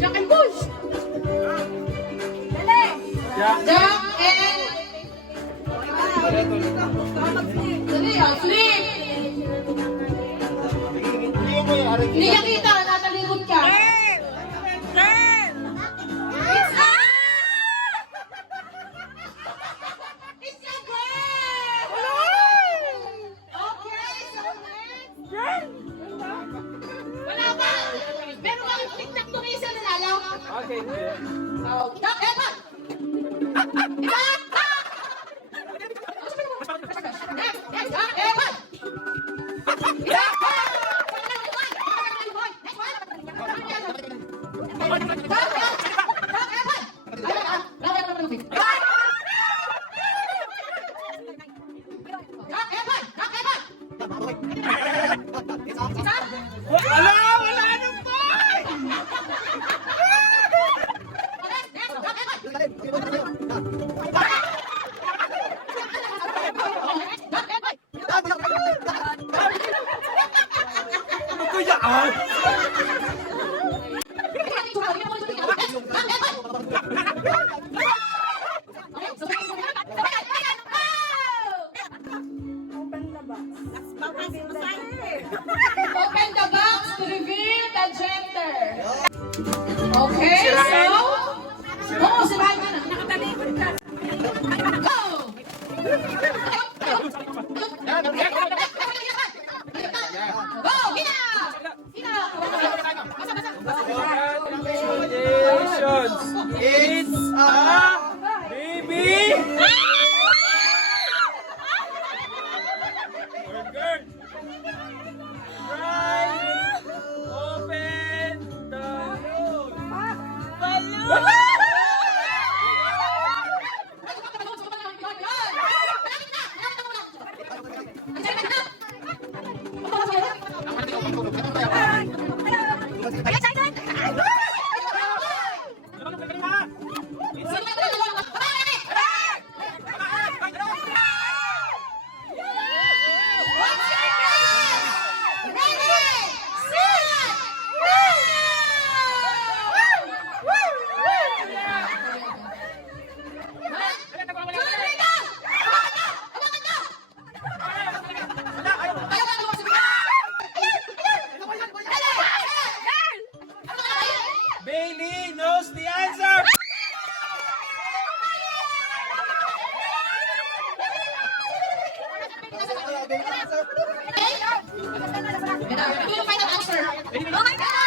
Jack and push. Dali. Jack and... Dali, flip. Hindi ka kita, natalikod ka. Okay. Oh, Jack Evan! Jack Evan! Open the box to reveal the gender. Okay, so... Oo, sirahan ka na. Nakatalikod ka. Go! Go! Gina! Gina! Congratulations! It's a baby! Girl! Right! Open the balloon! Bailey knows the answer! Do you find an answer? Oh my God!